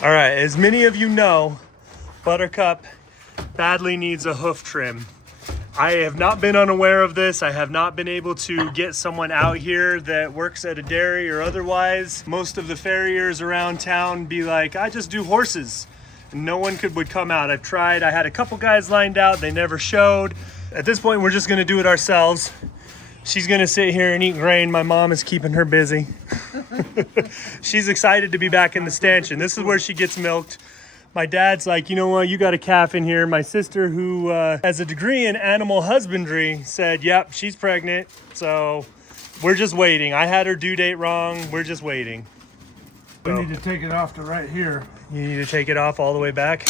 All right, as many of you know, Buttercup badly needs a hoof trim. I have not been unaware of this. I have not been able to get someone out here that works at a dairy or otherwise. Most of the farriers around town be like, I just do horses. And no one would come out. I've tried. I had a couple guys lined out. They never showed. At this point, we're just gonna do it ourselves. She's gonna sit here and eat grain. My mom is keeping her busy. She's excited to be back in the stanchion. This is where she gets milked. My dad's like, you know what, you got a calf in here. My sister, who has a degree in animal husbandry, said, yep, she's pregnant. So we're just waiting. I had her due date wrong. We're just waiting. We need to take it off to right here. You need to take it off all the way back.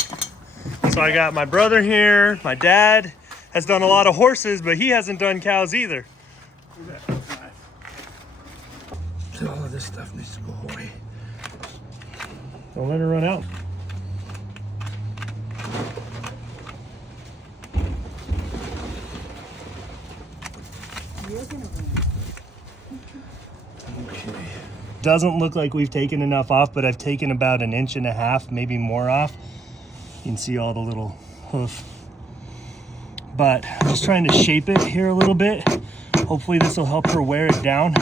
So I got my brother here. My dad has done a lot of horses, but he hasn't done cows either. So all of this stuff needs to go away. Don't let her run out. Okay. Doesn't look like we've taken enough off, but I've taken about 1.5 inches, maybe more off. You can see all the little hoof. But I'm just trying to shape it here a little bit. Hopefully this will help her wear it down.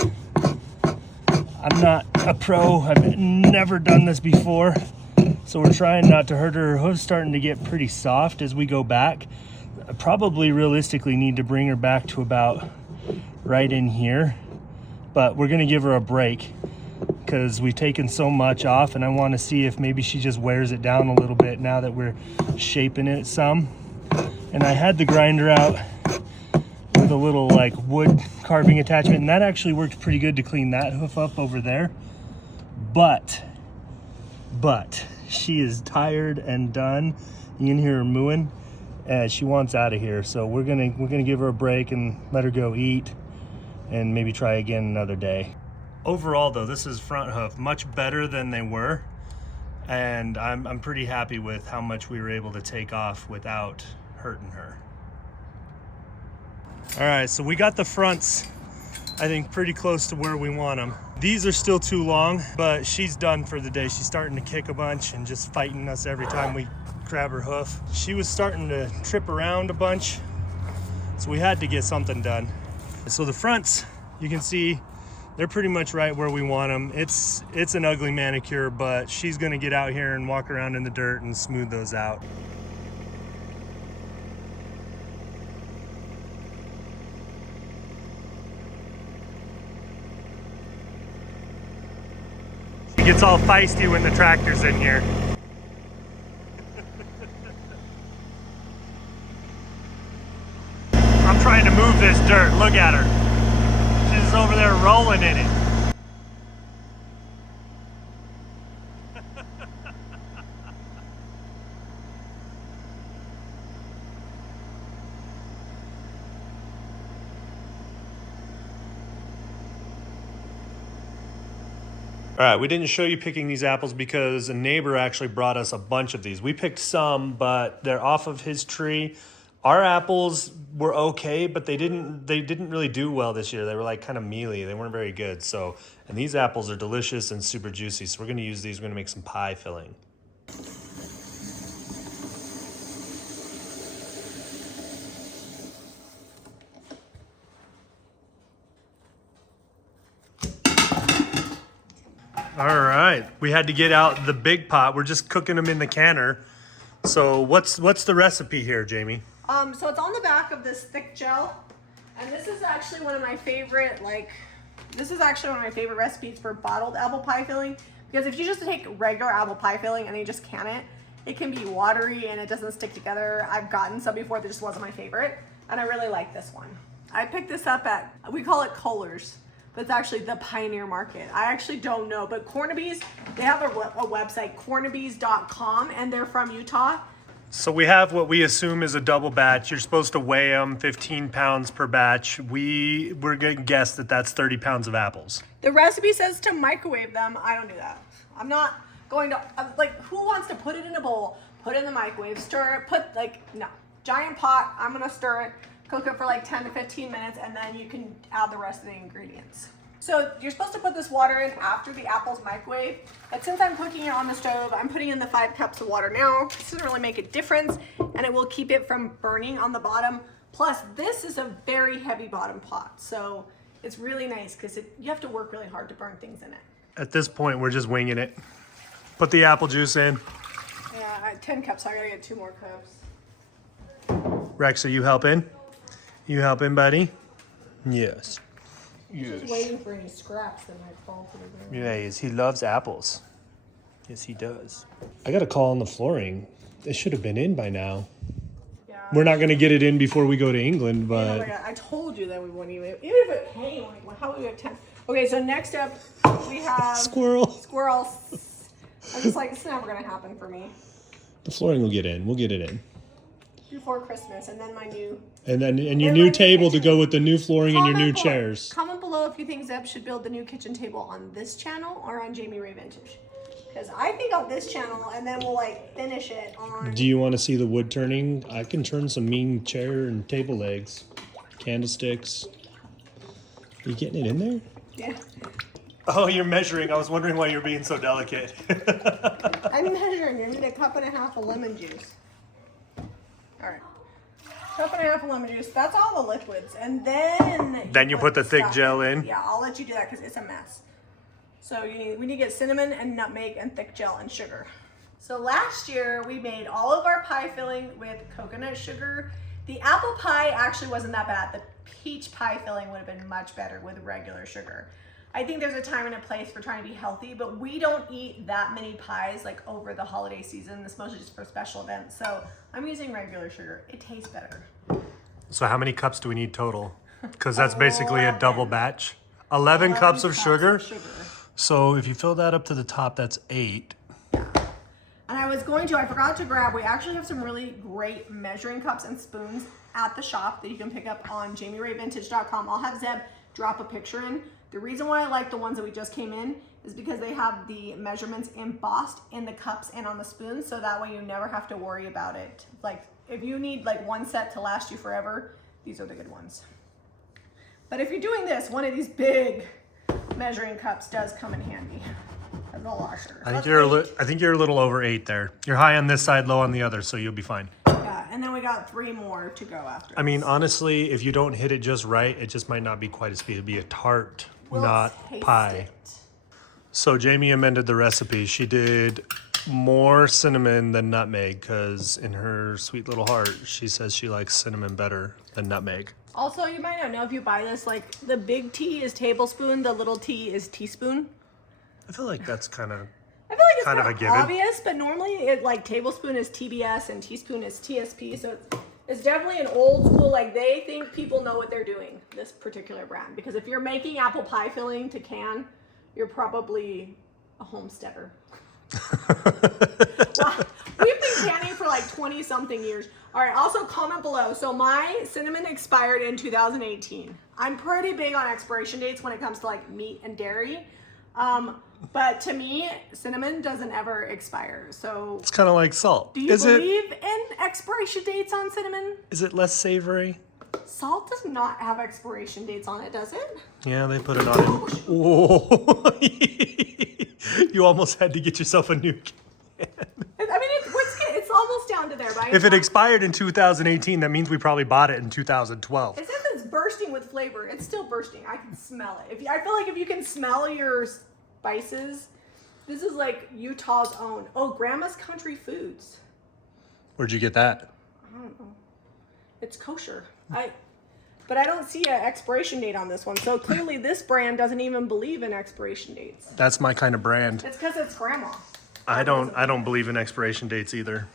I'm not a pro, I've never done this before. So we're trying not to hurt her. Her hoof's starting to get pretty soft as we go back. I probably realistically need to bring her back to about right in here. But we're gonna give her a break because we've taken so much off, and I wanna see if maybe she just wears it down a little bit now that we're shaping it some. And I had the grinder out with a little like wood carving attachment, and that actually worked pretty good to clean that hoof up over there. But she is tired and done. You can hear her mooing, and she wants out of here. So we're gonna give her a break and let her go eat, and maybe try again another day. Overall, though, this is front hoof much better than they were, and I'm pretty happy with how much we were able to take off without hurting her. All right, so we got the fronts, I think, pretty close to where we want them. These are still too long, but she's done for the day. She's starting to kick a bunch and just fighting us every time we grab her hoof. She was starting to trip around a bunch, so we had to get something done. So the fronts, you can see, they're pretty much right where we want them. It's an ugly manicure, but she's gonna get out here and walk around in the dirt and smooth those out. She gets all feisty when the tractor's in here. I'm trying to move this dirt. Look at her. She's over there rolling in it. All right, we didn't show you picking these apples because a neighbor actually brought us a bunch of these. We picked some, but they're off of his tree. Our apples were okay, but they didn't really do well this year. They were like kind of mealy. They weren't very good. So, and these apples are delicious and super juicy. So we're gonna use these. We're gonna make some pie filling. All right, we had to get out the big pot. We're just cooking them in the canner. So what's the recipe here, Jamie? So it's on the back of this thick gel, and this is actually one of my favorite, recipes for bottled apple pie filling, because if you just take regular apple pie filling and you just can it, it can be watery and it doesn't stick together. I've gotten some before that just wasn't my favorite, and I really like this one. I picked this up at, we call it Kohler's, but it's actually the Pioneer Market. I actually don't know, but Cornaby's, they have a website, cornabys.com, and they're from Utah. So we have what we assume is a double batch. You're supposed to weigh them 15 pounds per batch. We're going to guess that that's 30 pounds of apples. The recipe says to microwave them. I don't do that. I'm not going to, who wants to put it in a bowl, put it in the microwave, stir it, no. Giant pot, I'm going to stir it, cook it for like 10 to 15 minutes, and then you can add the rest of the ingredients. So you're supposed to put this water in after the apple's microwave, but since I'm cooking it on the stove, I'm putting in the 5 cups of water now. This doesn't really make a difference, and it will keep it from burning on the bottom. Plus, this is a very heavy bottom pot, so it's really nice because you have to work really hard to burn things in it. At this point, we're just winging it. Put the apple juice in. Yeah, 10 cups, so I gotta get 2 more cups. Rex, are you helping? You helping, buddy? Yes. Just waiting for any scraps that might fall to the ground. Yes, he loves apples. Yes, he does. I got a call on the flooring. It should have been in by now. Yeah. We're not going to get it in before we go to England, but... Oh my God, I told you that we wouldn't even if it came, like, how would we have 10? Okay, so next up, we have... Squirrels. I'm just like, it's never gonna happen for me. The flooring will get in. We'll get it in. Before Christmas, and then my new... And your new table to go with the new flooring and your new Comment chairs. Comment below if you think Zeb should build the new kitchen table on this channel or on Jamie Ray Vintage. Because I think on this channel, and then we'll like finish it on... Do you want to see the wood turning? I can turn some mean chair and table legs. Candlesticks. Are you getting it in there? Yeah. Oh, you're measuring. I was wondering why you're being so delicate. I'm measuring. You need a 1.5 cups of lemon juice. All right. 1.5 cups of lemon juice. That's all the liquids. And then... Then you put the thick stuff gel in? Yeah, I'll let you do that because it's a mess. So we need to get cinnamon and nutmeg and thick gel and sugar. So last year we made all of our pie filling with coconut sugar. The apple pie actually wasn't that bad. The peach pie filling would have been much better with regular sugar. I think there's a time and a place for trying to be healthy, but we don't eat that many pies like over the holiday season. It's mostly just for special events. So I'm using regular sugar. It tastes better. So how many cups do we need total? Because that's basically a double batch. 11 cups of sugar. So if you fill that up to the top, that's 8. And I forgot to grab, we actually have some really great measuring cups and spoons at the shop that you can pick up on JamieRayVintage.com. I'll have Zeb drop a picture in. The reason why I like the ones that we just came in is because they have the measurements embossed in the cups and on the spoons, so that way you never have to worry about it. Like if you need like one set to last you forever, these are the good ones. But if you're doing this, one of these big measuring cups does come in handy. Has a lot of sugar. I think you're a little over 8 there. You're high on this side, low on the other, so you'll be fine. Yeah, and then we got 3 more to go after. I mean, honestly, if you don't hit it just right, it just might not be quite as sweet. It'd be a tart, not pie. So Jamie amended the recipe. She did more cinnamon than nutmeg because in her sweet little heart, she says she likes cinnamon better than nutmeg. Also, you might not know if you buy this, like the big T is tablespoon, the little T is teaspoon. I feel like that's kind of it's kind of a given. Obvious, but normally it like tablespoon is TBS and teaspoon is TSP. So it's definitely an old school, like they think people know what they're doing, this particular brand. Because if you're making apple pie filling to can, you're probably a homesteader. Well, we've been canning for like 20 something years. All right, also comment below. So my cinnamon expired in 2018. I'm pretty big on expiration dates when it comes to like meat and dairy. But to me, cinnamon doesn't ever expire. So it's kind of like salt. Do you believe in expiration dates on cinnamon? Is it less savory? Salt does not have expiration dates on it, does it? Yeah, they put it on it. Whoa. You almost had to get yourself a new can. I mean, it's almost down to there. But if it expired in 2018, that means we probably bought it in 2012. It says it's bursting with flavor. It's still bursting. I can smell it. I feel like if you can smell your spices, this is like Utah's own. Oh, Grandma's Country Foods. Where'd you get that? I don't know. It's kosher. But I don't see an expiration date on this one. So clearly this brand doesn't even believe in expiration dates. That's my kind of brand. It's because it's grandma. I don't believe in expiration dates either.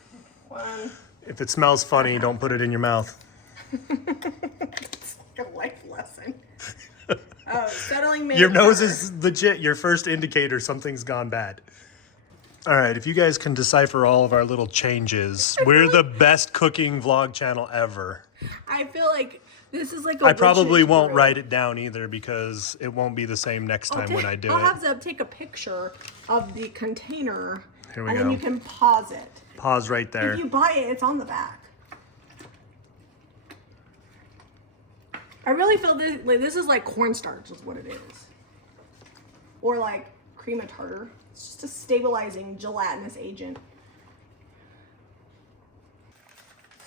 If it smells funny, don't put it in your mouth. It's like a life lesson. Settling your nose is legit your first indicator something's gone bad. All right, if you guys can decipher all of our little changes, we're the best cooking vlog channel ever. I feel like this is like I probably won't write it down either because it won't be the same next time when I do it. I'll have to take a picture of the container. Here we and go. then you can pause it. Pause right there. If you buy it, it's on the back. I really feel this is like cornstarch is what it is. or like cream of tartar. It's just a stabilizing gelatinous agent.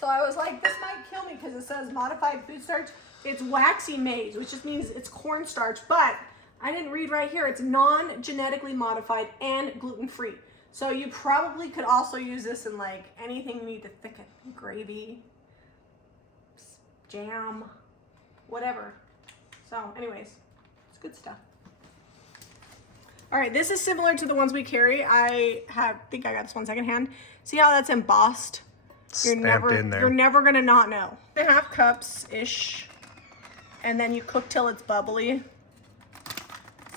So I was like, this might kill me because it says modified food starch. It's waxy maize, which just means it's cornstarch, but I didn't read right here. It's non-genetically modified and gluten-free. So you probably could also use this in like anything you need to thicken, gravy, jam, whatever. So anyways, it's good stuff. All right, this is similar to the ones we carry. I think I got this one secondhand. See how that's embossed? You're never gonna not know. 1.5 cups-ish. And then you cook till it's bubbly.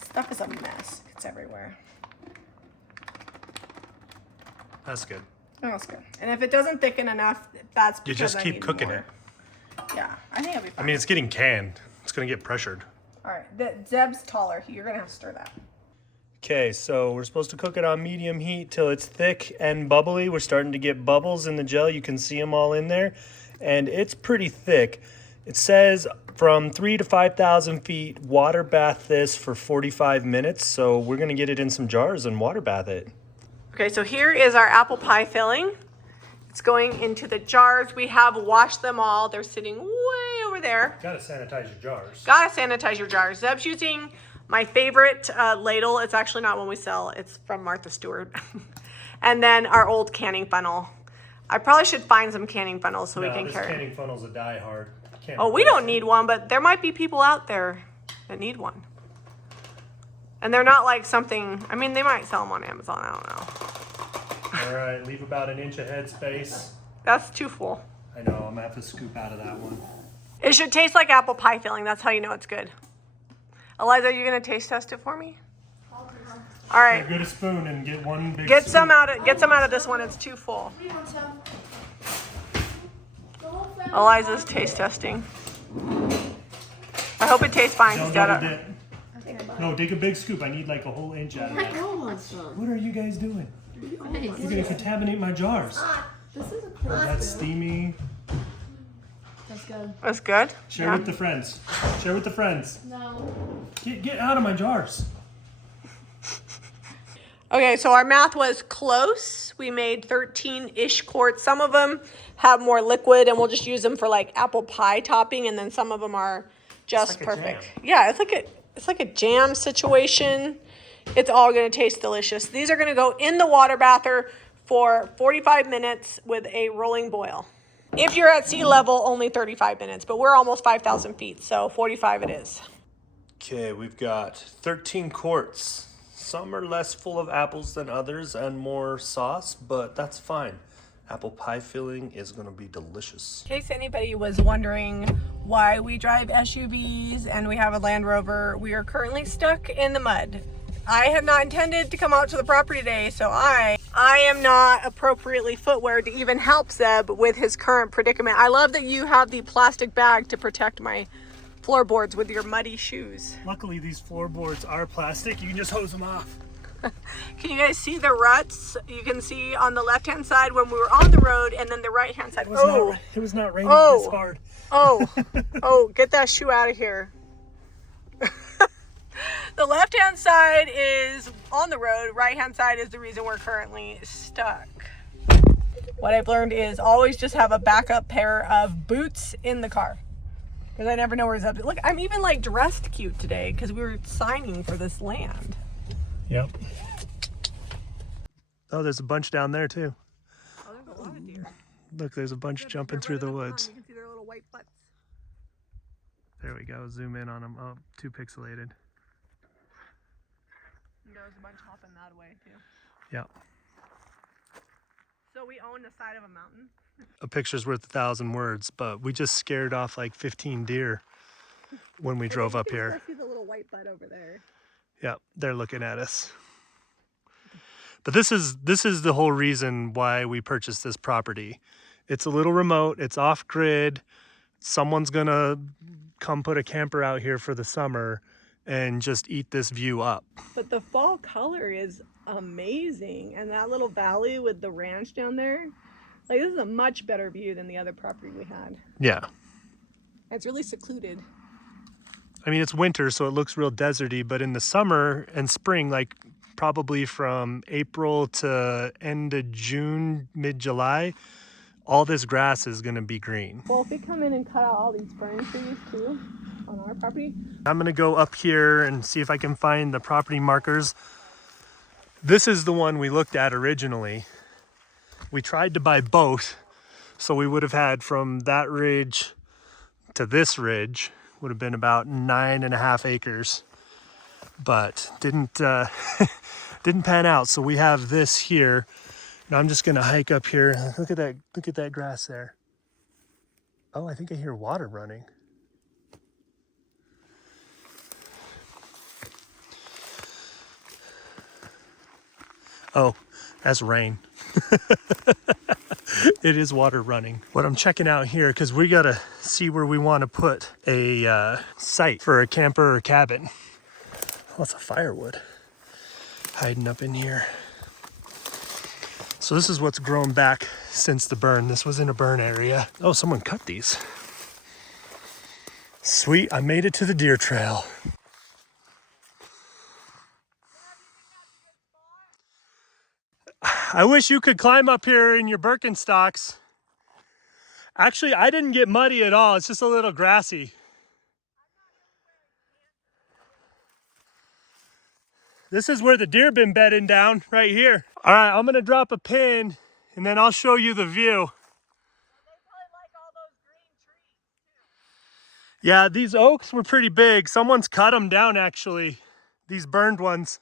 Stuff is a mess. It's everywhere. That's good. That's good. And if it doesn't thicken enough, that's because you just keep cooking more. it. Yeah, I think it'll be fine. I mean, it's getting canned. It's gonna get pressured. All right, Zeb's taller. You're gonna have to stir that. Okay, so we're supposed to cook it on medium heat till it's thick and bubbly. We're starting to get bubbles in the gel. You can see them all in there. And it's pretty thick. It says from 3,000 to 5,000 feet, water bath this for 45 minutes. So we're gonna get it in some jars and water bath it. Okay, so here is our apple pie filling. It's going into the jars. We have washed them all. They're sitting way over there. Gotta sanitize your jars. Gotta sanitize your jars. Zeb's using my favorite ladle. It's actually not one we sell. It's from Martha Stewart. And then our old canning funnel. I probably should find some canning funnels so we can carry. Canning funnel's a die-hard. Oh, we don't need one, but there might be people out there that need one. And they're not like something, I mean, they might sell them on Amazon. I don't know. All right, leave about an inch of head space. That's too full. I know, I'm gonna have to scoop out of that one. It should taste like apple pie filling. That's how you know it's good. Eliza, are you gonna taste test it for me? All right. Get a spoon and get one big Get scoop. some out of this one. It's too full. Eliza's taste testing. I hope it tastes fine. No, take a big scoop. I need like a whole inch out of that. What are you guys doing? You're gonna contaminate my jars. This is a Oh, that's steamy. That's good. That's good. Share with the friends. Share with the friends. No. Get out of my jars. Okay, so our math was close. We made 13-ish quarts. Some of them have more liquid, and we'll just use them for like apple pie topping, and then some of them are just like a perfect. jam. Yeah, it's like a jam situation. It's all gonna taste delicious. These are gonna go in the water bather for 45 minutes with a rolling boil. If you're at sea level, only 35 minutes, but we're almost 5,000 feet, so 45 it is. Okay, we've got 13 quarts. Some are less full of apples than others and more sauce, but that's fine. Apple pie filling is gonna be delicious. In case anybody was wondering why we drive SUVs and we have a Land Rover, we are currently stuck in the mud. I had not intended to come out to the property today, so I am not appropriately footwear to even help Zeb with his current predicament. I love that you have the plastic bag to protect my floorboards with your muddy shoes. Luckily, these floorboards are plastic. You can just hose them off. Can you guys see the ruts? You can see on the left-hand side when we were on the road, and then the right-hand side. It was not raining this hard. Oh, get that shoe out of here. The left-hand side is on the road. Right-hand side is the reason we're currently stuck. What I've learned is always just have a backup pair of boots in the car, because I never know where Zeb's. Look, I'm even like dressed cute today because we were signing for this land. Yep. Oh, there's a bunch down there too. Oh, there's a lot of deer. Look, there's a bunch jumping through the woods. You can see their little white butts. There we go. Zoom in on them. Oh, too pixelated. There's a bunch hopping that way too. Yeah. So we own the side of a mountain. A picture's worth 1,000 words, but we just scared off like 15 deer when we drove up here. I see the little white butt over there. Yeah, they're looking at us. But this is the whole reason why we purchased this property. It's a little remote, it's off grid. Someone's gonna come put a camper out here for the summer and just eat this view up. But the fall color is amazing. And that little valley with the ranch down there, like this is a much better view than the other property we had. Yeah. It's really secluded. I mean, it's winter, so it looks real deserty, but in the summer and spring, like probably from April to end of June, mid-July, all this grass is gonna be green. Well, if we come in and cut out all these fern trees too on our property. I'm gonna go up here and see if I can find the property markers. This is the one we looked at originally. We tried to buy both, so we would have had from that ridge to this ridge, would have been about 9.5 acres, but didn't didn't pan out. So we have this here. Now I'm just gonna hike up here. Look at that grass there. Oh, I think I hear water running. Oh, that's rain. It is water running. What I'm checking out here, because we gotta see where we want to put a site for a camper or cabin. Lots of firewood hiding up in here. So this is what's grown back since the burn. This was in a burn area. Oh, someone cut these. Sweet, I made it to the deer trail. I wish you could climb up here in your Birkenstocks. Actually, I didn't get muddy at all. It's just a little grassy. This is where the deer been bedding down, right here. All right, I'm gonna drop a pin and then I'll show you the view. Yeah, these oaks were pretty big. Someone's cut them down actually, these burned ones.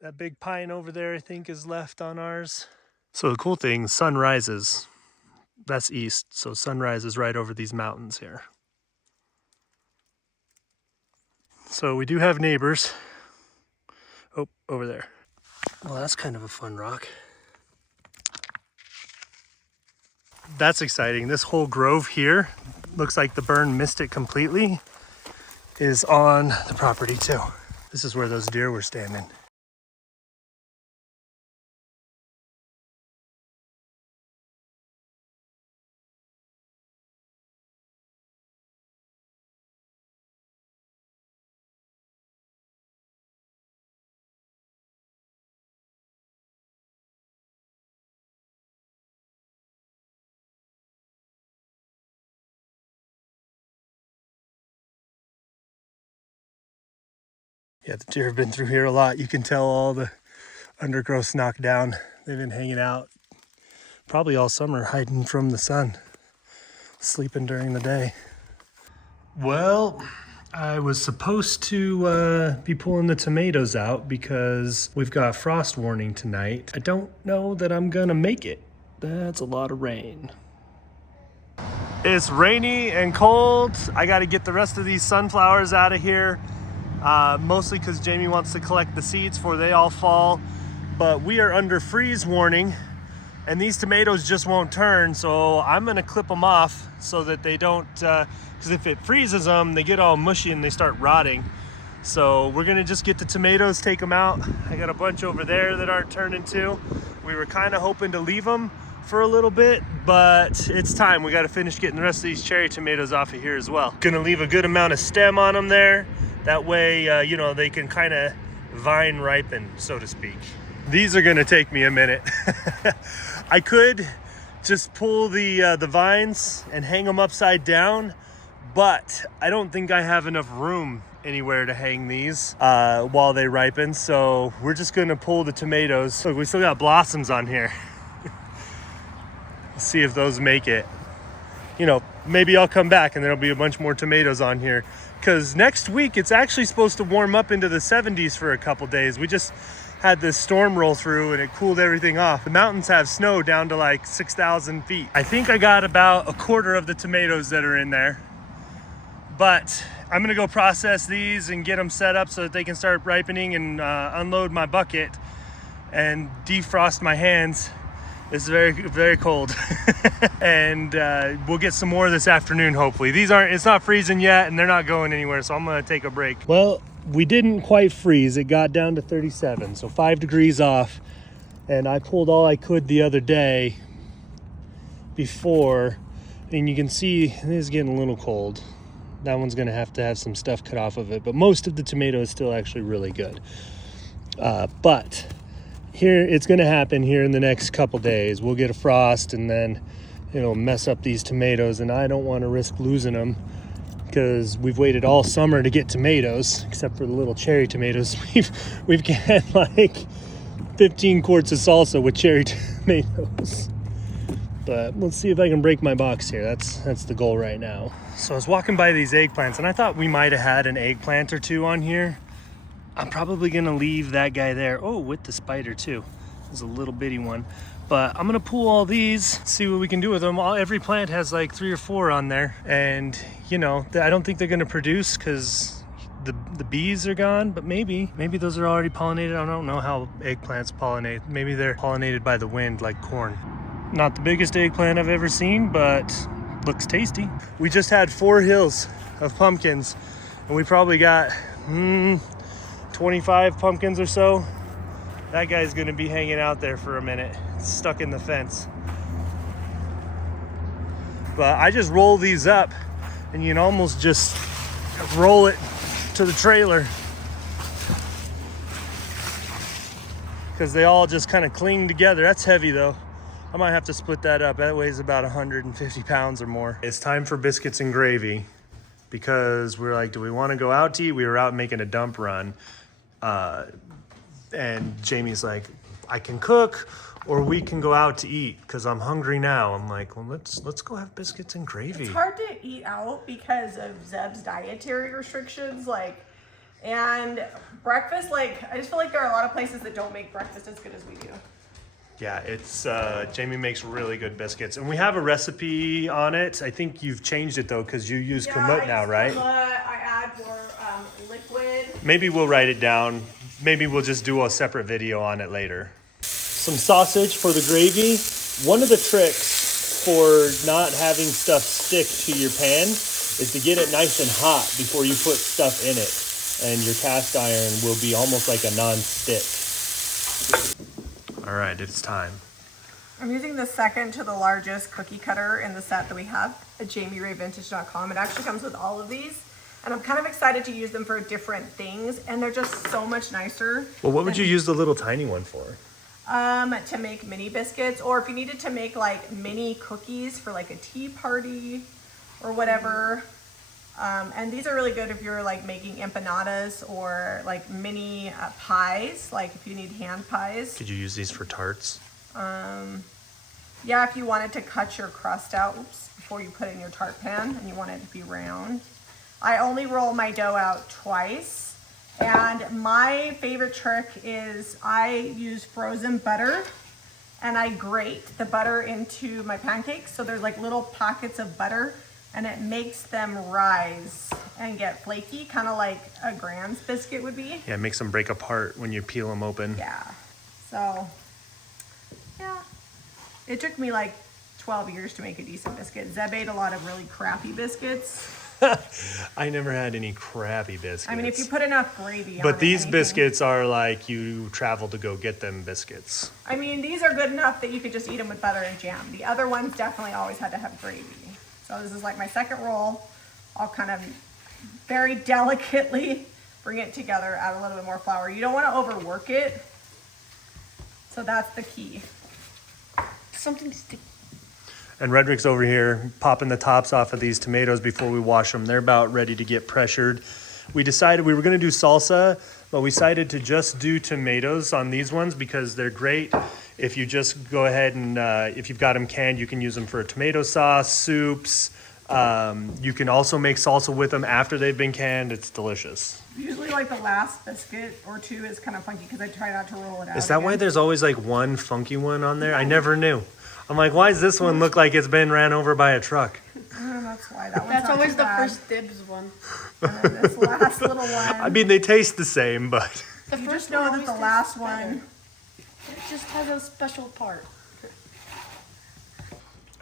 That big pine over there, I think, is left on ours. So the cool thing, sun rises. That's east, so sun rises right over these mountains here. So we do have neighbors. Oh, over there. Well, that's kind of a fun rock. That's exciting. This whole grove here, looks like the burn missed it completely, is on the property too. This is where those deer were standing. Yeah, the deer have been through here a lot. You can tell all the undergrowth's knocked down. They've been hanging out probably all summer, hiding from the sun, sleeping during the day. Well, I was supposed to be pulling the tomatoes out because we've got frost warning tonight. I don't know that I'm gonna make it. That's a lot of rain. It's rainy and cold. I gotta get the rest of these sunflowers out of here. Mostly because Jamie wants to collect the seeds before they all fall. But we are under freeze warning and these tomatoes just won't turn. So I'm gonna clip them off so that they don't, because if it freezes them, they get all mushy and they start rotting. So we're gonna just get the tomatoes, take them out. I got a bunch over there that aren't turning too. We were kind of hoping to leave them for a little bit, but it's time. We gotta finish getting the rest of these cherry tomatoes off of here as well. Gonna leave a good amount of stem on them there. That way, you know, they can kind of vine ripen, so to speak. These are gonna take me a minute. I could just pull the vines and hang them upside down, but I don't think I have enough room anywhere to hang these while they ripen. So we're just gonna pull the tomatoes. Look, we still got blossoms on here. See if those make it. You know, maybe I'll come back and there'll be a bunch more tomatoes on here. Because next week it's actually supposed to warm up into the 70s for a couple days. We just had this storm roll through and it cooled everything off. The mountains have snow down to like 6,000 feet. I think I got about a quarter of the tomatoes that are in there. But I'm gonna go process these and get them set up so that they can start ripening and unload my bucket and defrost my hands. It's very, very cold. And we'll get some more this afternoon, hopefully. It's not freezing yet and they're not going anywhere, so I'm gonna take a break. Well, we didn't quite freeze. It got down to 37, so 5 degrees off. And I pulled all I could the other day before And you can see it is getting a little cold. That one's gonna have to have some stuff cut off of it, but most of the tomato is still actually really good. But here, it's gonna happen here in the next couple days. We'll get a frost and then it'll mess up these tomatoes, and I don't wanna risk losing them because we've waited all summer to get tomatoes, except for the little cherry tomatoes. We've got like 15 quarts of salsa with cherry tomatoes. But let's see if I can break my box here. That's the goal right now. So I was walking by these eggplants and I thought we might have had an eggplant or two on here. I'm probably gonna leave that guy there. Oh, with the spider too. There's a little bitty one. But I'm gonna pull all these, see what we can do with them. Every plant has like 3 or 4 on there. And you know, I don't think they're gonna produce because the bees are gone, but maybe those are already pollinated. I don't know how eggplants pollinate. Maybe they're pollinated by the wind like corn. Not the biggest eggplant I've ever seen, but looks tasty. We just had 4 hills of pumpkins and we probably got 25 pumpkins or so. That guy's gonna be hanging out there for a minute, stuck in the fence. But I just roll these up and you can almost just roll it to the trailer because they all just kind of cling together. That's heavy though. I might have to split that up. That weighs about 150 pounds or more. It's time for biscuits and gravy because we're like, do we want to go out to eat? We were out making a dump run. And Jamie's like, I can cook or we can go out to eat because I'm hungry now. I'm like, well, let's go have biscuits and gravy. It's hard to eat out because of Zeb's dietary restrictions, and breakfast, I just feel like there are a lot of places that don't make breakfast as good as we do. Yeah, it's Jamie makes really good biscuits, and we have a recipe on it. I think you've changed it though because you use kamut now, right? Kamut, I add more liquid. Maybe we'll write it down. Maybe we'll just do a separate video on it later. Some sausage for the gravy. One of the tricks for not having stuff stick to your pan is to get it nice and hot before you put stuff in it, and your cast iron will be almost like a non-stick. All right, it's time. I'm using the second to the largest cookie cutter in the set that we have at JamieRayVintage.com. It actually comes with all of these, and I'm kind of excited to use them for different things, and they're just so much nicer. Well, what would you use the little tiny one for? To make mini biscuits, or if you needed to make like mini cookies for like a tea party or whatever. And these are really good if you're like making empanadas or like mini pies, like if you need hand pies. Could you use these for tarts? Yeah, if you wanted to cut your crust out before you put it in your tart pan and you want it to be round. I only roll my dough out twice. And my favorite trick is I use frozen butter and I grate the butter into my pancakes. So there's like little pockets of butter and it makes them rise and get flaky, kind of like a Grand's biscuit would be. Yeah, it makes them break apart when you peel them open. Yeah, so yeah. It took me like 12 years to make a decent biscuit. Zeb ate a lot of really crappy biscuits. I never had any crappy biscuits. I mean, if you put enough gravy on But it, these anything. biscuits are like you travel to go get them biscuits. I mean, these are good enough that you could just eat them with butter and jam. The other ones definitely always had to have gravy. So this is like my second roll. I'll kind of very delicately bring it together, add a little bit more flour. You don't want to overwork it. So that's the key. Something sticky. And Redrick's over here popping the tops off of these tomatoes before we wash them. They're about ready to get pressured. We decided we were going to do salsa, but we decided to just do tomatoes on these ones because they're great. If you just go ahead and, if you've got them canned, you can use them for tomato sauce, soups. You can also make salsa with them after they've been canned. It's delicious. Usually like the last biscuit or two is kind of funky because I try not to roll it out. Is that why again. there's always like one funky one on there? I never knew. I'm like, why does this one look like it's been ran over by a truck? That's why. That one's That's not always too the bad. first dibs one. And then this last little one. I mean, they taste the same, but... The You first just know one that always the tastes last better. one. It just has a special part.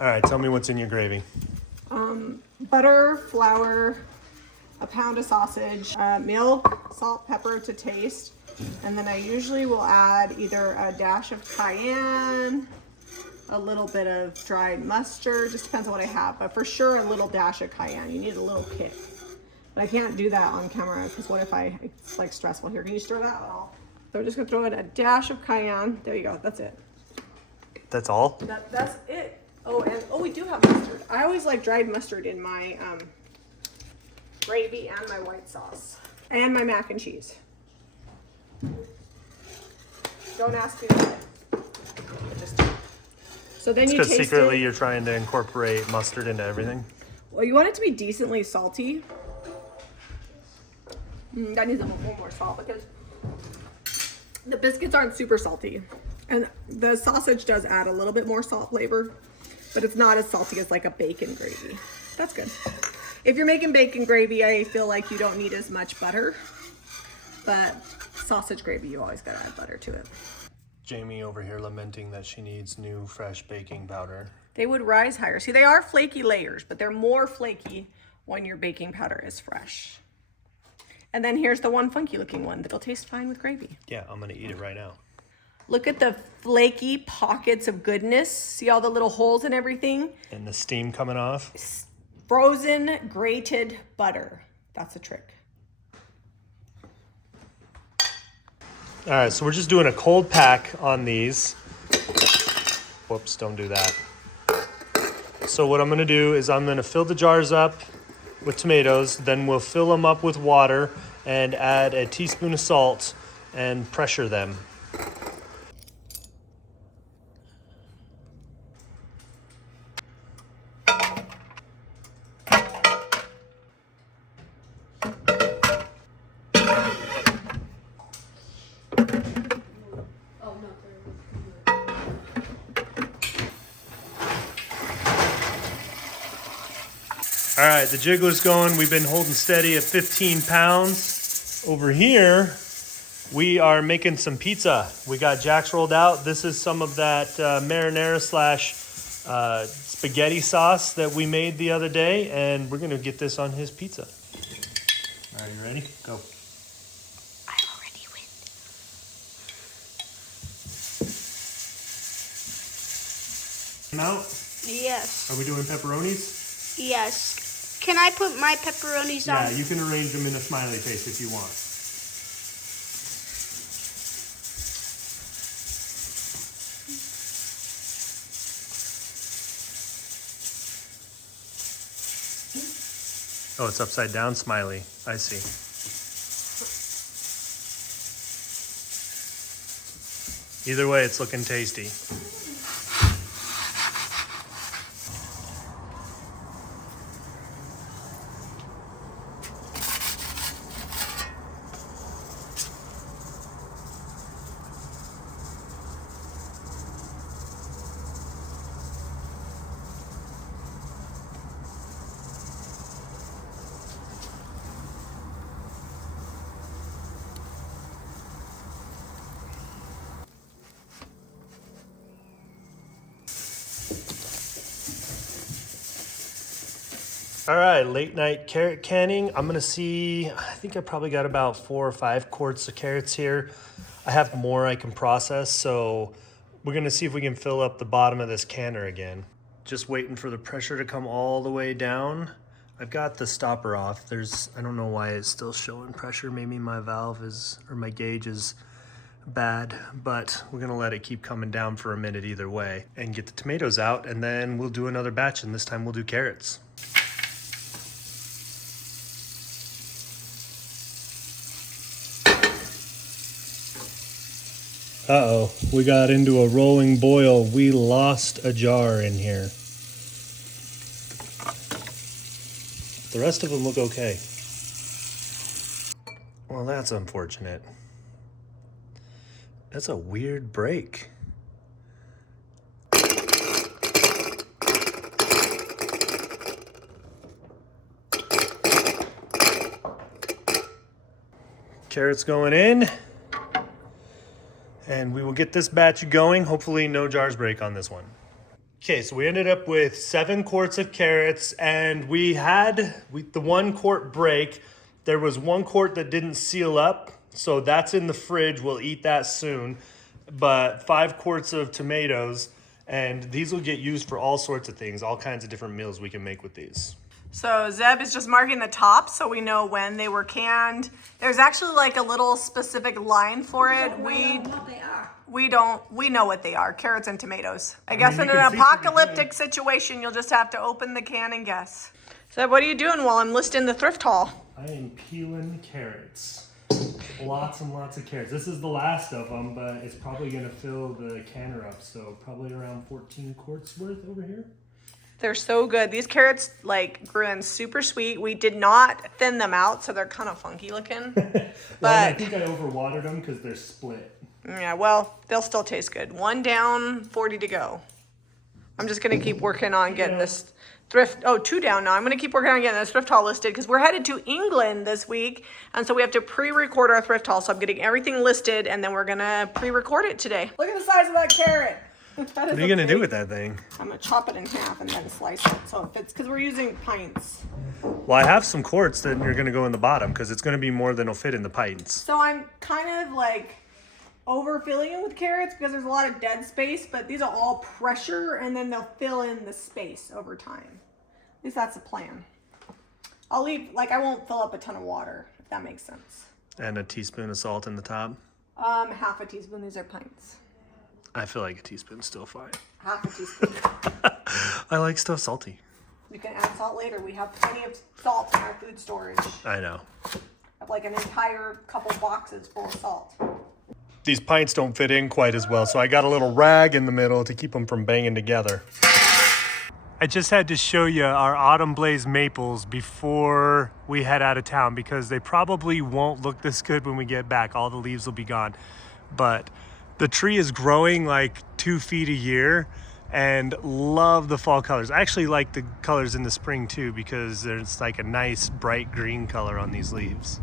All right, tell me what's in your gravy. Butter, flour, a pound of sausage, milk, salt, pepper to taste. And then I usually will add either a dash of cayenne, a little bit of dried mustard, just depends on what I have, but for sure a little dash of cayenne. You need a little kick. But I can't do that on camera because what if it's like stressful here. Can you stir that at all? So we're just gonna throw in a dash of cayenne. There you go, that's it. That's all? That's it. Oh, and we do have mustard. I always like dried mustard in my gravy and my white sauce. And my mac and cheese. Don't ask me why. Just so then you Because taste secretly it. you're trying to incorporate mustard into everything. Well, you want it to be decently salty. That needs a little more salt because the biscuits aren't super salty. And the sausage does add a little bit more salt flavor, but it's not as salty as like a bacon gravy. That's good. If you're making bacon gravy, I feel like you don't need as much butter, but sausage gravy, you always gotta add butter to it. Jamie over here lamenting that she needs new fresh baking powder. They would rise higher. See, they are flaky layers, but they're more flaky when your baking powder is fresh. And then here's the one funky looking one that'll taste fine with gravy. Yeah, I'm gonna eat it right now. Look at the flaky pockets of goodness. See all the little holes and everything? And the steam coming off. Frozen grated butter. That's a trick. All right, so we're just doing a cold pack on these. Whoops, don't do that. So what I'm gonna do is I'm gonna fill the jars up with tomatoes, then we'll fill them up with water and add a teaspoon of salt and pressure them. All right, the jiggler's going. We've been holding steady at 15 pounds. Over here, we are making some pizza. We got Jack's rolled out. This is some of that marinara slash spaghetti sauce that we made the other day, and we're gonna get this on his pizza. All right, you ready? Go. I already win. Out. Yes. Are we doing pepperonis? Yes. Can I put my pepperonis on? Yeah, you can arrange them in a smiley face if you want. Oh, it's upside down smiley. I see. Either way, it's looking tasty. All right, late night carrot canning. I'm gonna see, I think I probably got about 4 or 5 quarts of carrots here. I have more I can process, so we're gonna see if we can fill up the bottom of this canner again. Just waiting for the pressure to come all the way down. I've got the stopper off. I don't know why it's still showing pressure. Maybe my valve is, or my gauge is bad, but we're gonna let it keep coming down for a minute either way and get the tomatoes out, and then we'll do another batch, and this time we'll do carrots. Uh-oh, we got into a rolling boil. We lost a jar in here. The rest of them look okay. Well, that's unfortunate. That's a weird break. Carrots going in. And we will get this batch going. Hopefully no jars break on this one. Okay, so we ended up with 7 quarts of carrots, and we had the 1 quart break. There was 1 quart that didn't seal up, so that's in the fridge. We'll eat that soon. But 5 quarts of tomatoes, And these will get used for all sorts of things, all kinds of different meals we can make with these. So Zeb is just marking the top so we know when they were canned. There's actually like a little specific line for it. We know what they are, carrots and tomatoes. I guess in an apocalyptic situation, you'll just have to open the can and guess. Zeb, what are you doing while I'm listing the thrift haul? I am peeling carrots. Lots and lots of carrots. This is the last of them, but it's probably gonna fill the canner up. So probably around 14 quarts worth over here. They're so good. These carrots like grew in super sweet. We did not thin them out, so they're kind of funky looking. Well, I think I overwatered them because they're split. Yeah, well, they'll still taste good. 1 down, 40 to go. I'm just gonna keep working on getting this thrift. Oh, 2 down now. I'm gonna keep working on getting this thrift haul listed because we're headed to England this week, and so we have to pre-record our thrift haul. So I'm getting everything listed, and then we're gonna pre-record it today. Look at the size of that carrot. What are you gonna do with that thing? I'm gonna chop it in half and then slice it so it fits because we're using pints. Well, I have some quarts that you're gonna go in the bottom because it's gonna be more than will fit in the pints. So I'm kind of like overfilling it with carrots because there's a lot of dead space, but these are all pressure and then they'll fill in the space over time. At least that's the plan. I'll leave, like I won't fill up a ton of water, if that makes sense. And a teaspoon of salt in the top. Half a teaspoon, these are pints. I feel like a teaspoon's still fine. Half a teaspoon. I like stuff salty. You can add salt later. We have plenty of salt in our food storage. I know. I have like an entire couple boxes full of salt. These pints don't fit in quite as well, so I got a little rag in the middle to keep them from banging together. I just had to show you our autumn blaze maples before we head out of town because they probably won't look this good when we get back. All the leaves will be gone. But the tree is growing like 2 feet a year and love the fall colors. I actually like the colors in the spring too because there's like a nice bright green color on these leaves.